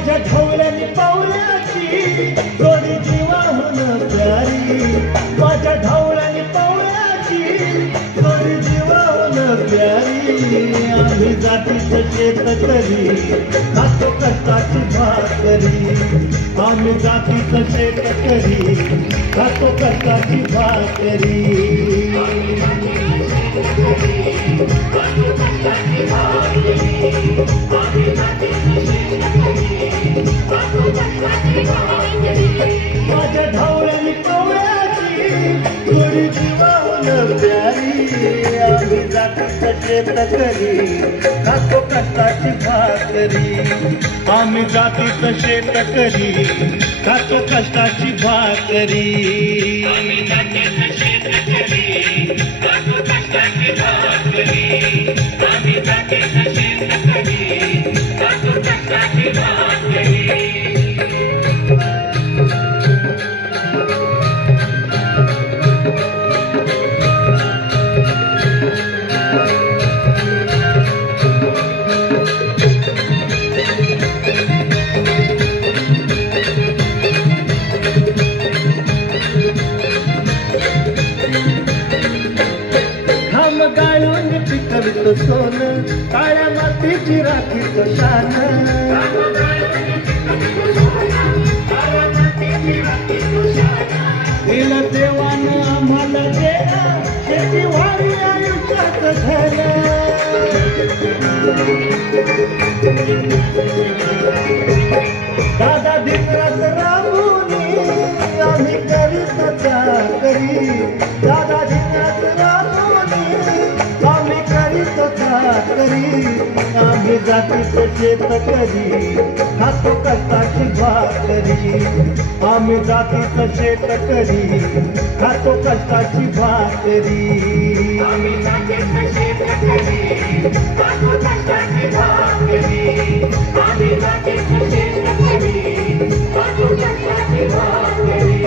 माझ्या ढवळ्याने पावल्याची जोडी जीवाहून प्यारी, माझ्या ढवळ्याने पावल्याची जोडी जीवाहून प्यारी। आम्ही जातीचं शेतकरी खातो कष्टाची भाकरी, आम्ही जातीचं शेतकरी खातो कष्टाची भाकरी। माझ्या ढवळ्याने पावल्याची जोडी जीवाहून प्यारी, आम्ही जातीचं शेतकरी खातो कष्टाची भाकरी, आम्ही जातीचं शेतकरी खातो कष्टाची भाकरी। गाळून पिकवितो सोनं, काळ्या मातीची राखीतो शान, दिलं देवानं आम्हाला देणं, शेती व्हावी आयुष्यात धन। दादा दिवस राबूनी आम्ही करीत चाकरी, दादा दिवस आम्ही करीत चाकरी, आम्ही जातीचं शेतकरी खातो कष्टाची भाकरी, आम्ही जातीचं शेतकरी खातो कष्टाची भाकरी। आम्ही जातीचं शेतकरी खातो कष्टाची भाकरी, आम्ही जातीचं शेतकरी खातो कष्टाची भाकरी।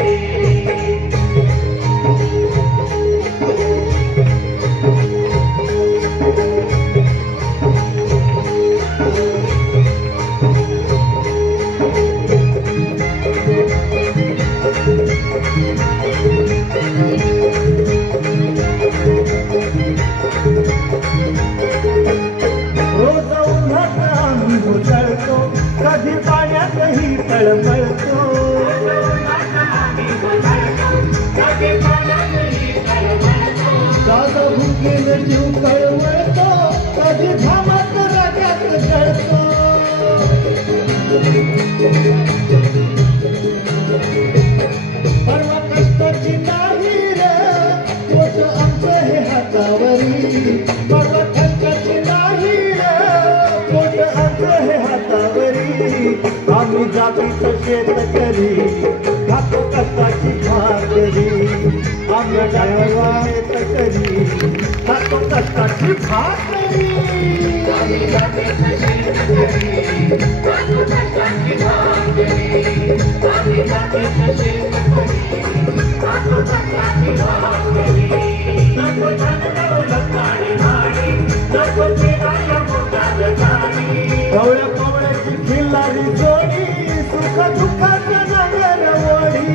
रोज उन्हात आम्ही घुसळतो, कधी पाण्यातही तळमळतो, दादा भुकेल जीव कळवळतो, कधी घामात रागात जळतो। परवा कष्टाची नाही रे पोट आमचं हे हातावरी, परवा कष्टाची नाही रे पोट आमचं हे हातावरी, आम्ही जातीचं शेतकरी खातो कष्टाची भाकरी, आम्ही जातीचं शेतकरी खातो कष्टाची भाकरी, आम्ही जातीचं शेतकरी खातो कष्टाची भाकरी, आम्ही जातीचं शेतकरी खातो कष्टाची भाकरी। नको धन काळी भाडी, नको फिरायला मोठा जगाडी, ढवळ्या पावळ्याची खिल्लारी जोडी, सुख दुःखाचं नगर वडी।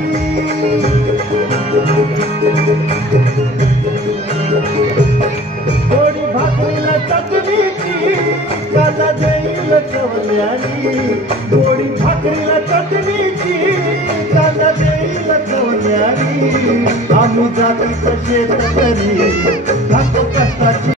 गोडी भाकरीला चटणीची कांदा देईल चवल्यानी, गोडी भाकरीला चटणीची कांदा देईल चवल्यानी, आम्ही जातीचं शेतकरी खातो कष्टाची